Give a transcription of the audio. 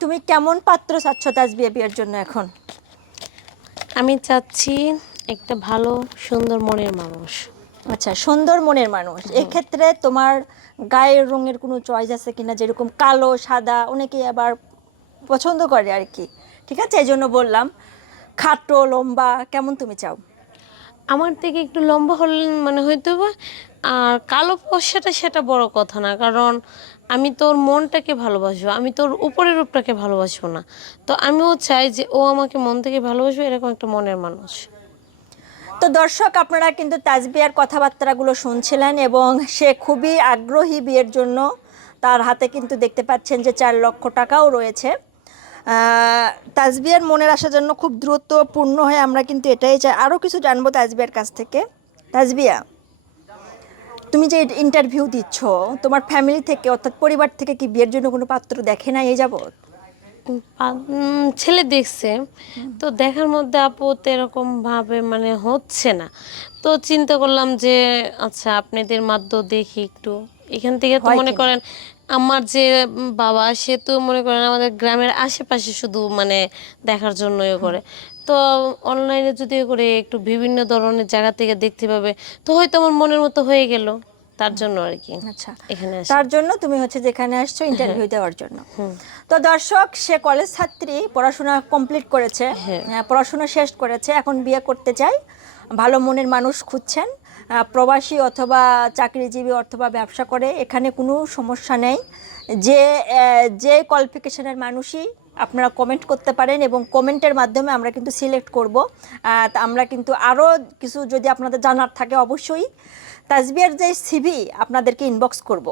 তুমি কেমন পাত্র চাচ্ছ তাজবিয়া বিয়ের জন্য এখন? আমি চাচ্ছি একটা ভালো সুন্দর মনের মানুষ। আচ্ছা সুন্দর মনের মানুষ। এক্ষেত্রে তোমার গায়ের রঙের কোনো চয়েস আছে কিনা? যেরকম কালো সাদা অনেকেই আবার পছন্দ করে আর কি। ঠিক আছে? এই জন্য বললাম খাটো লম্বা কেমন তুমি চাও? আমার থেকে একটু লম্বা হলে মানে হয়তো বা আর কালো পয়সাটা সেটা বড় কথা না, কারণ আমি তোর মনটাকে ভালোবাসবো, আমি তোর উপরের রূপটাকে ভালোবাসবো না। তো আমিও চাই যে ও আমাকে মন থেকে ভালোবাসবে, এরকম একটা মনের মানুষ। তো দর্শক, আপনারা কিন্তু তাজবিয়ার কথাবার্তাগুলো শুনছিলেন এবং সে খুবই আগ্রহী বিয়ের জন্য। তার হাতে কিন্তু দেখতে পাচ্ছেন যে চার লক্ষ টাকাও রয়েছে। তাজবিয়ার মনের আসার জন্য খুব দ্রুত পূর্ণ হয়ে আমরা কিন্তু এটাই চাই। আরও কিছু জানব তাজবিয়ার কাছ থেকে। তাজবিয়া, তুমি যে ইন্টারভিউ দিচ্ছ, তোমার ফ্যামিলি থেকে অর্থাৎ পরিবার থেকে কি বিয়ের জন্য কোনো পাত্র দেখে না এই যাবৎ? ছেলে দেখছে। তো দেখার মধ্যে আপু এরকম ভাবে মানে হচ্ছে না। তো চিন্তা করলাম যে আচ্ছা আপনাদের মাধ্যমে দেখি একটু। এখান থেকে তো মনে করেন আমার যে বাবা সে তো মনে করেন আমাদের গ্রামের আশেপাশে শুধু মানে দেখার জন্য ইয়ে করে। তো অনলাইনে যদি করে একটু বিভিন্ন ধরনের জায়গা থেকে দেখতে পাবে তো হয়তো আমার মনের মতো হয়ে গেল। তার জন্য আর কি আচ্ছা। এখানে তার জন্য তুমি হচ্ছে যেখানে আসছো ইন্টারভিউ দেওয়ার জন্য। তো দর্শক সে কলেজ ছাত্রী পড়াশোনা কমপ্লিট করেছে। হ্যাঁ। হ্যাঁ, পড়াশোনা শেষ করেছে এখন বিয়ে করতে চাই। ভালো মনের মানুষ খুঁজছেন। প্রবাসী অথবা চাকরিজীবী অথবা ব্যবসা করে, এখানে কোনো সমস্যা নেই। যে যে কোয়ালিফিকেশনের মানুষই আপনারা কমেন্ট করতে পারেন এবং কমেন্টের মাধ্যমে আমরা কিন্তু সিলেক্ট করব। আমরা কিন্তু আরও কিছু যদি আপনাদের জানার থাকে অবশ্যই তাজবিয়ার যে সিভি আপনাদেরকে ইনবক্স করব।